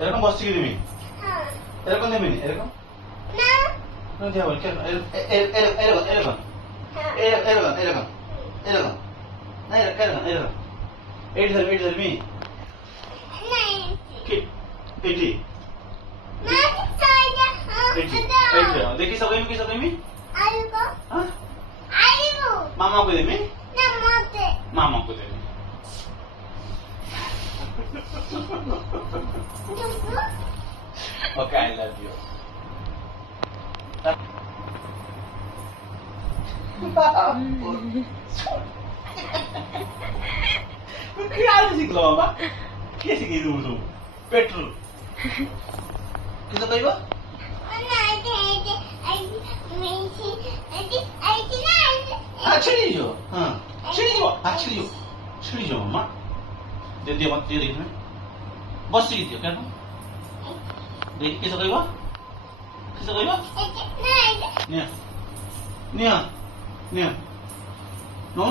এরকম বসছি কি তুমি? হ্যাঁ এরকম দেবে নি? এরকম না তুমি দেবো কেন? এরকম এরকম এরকম হ্যাঁ এরকম এরকম এরকম না এরকম এরকম এইটি ধরবি নাই কি এইটি না সাইডা এইটি এইটি দেখি সবাই আইবো হ্যাঁ আইবো মামা কই দেবি না মতে মামা কই দেবি ওকে আই লাভ ইউ কি আর শিখলো বাবা কি শিখি দেবো পেট্রোল কিছু কইব না আইতে মেশি আইতে না हाँ छिड़ी जो हाँ छिड़ी जो मम्मा दे दियो मत दे देखने बस छिड़ी दियो क्या देख किसो कहिबा না निया निया निया नो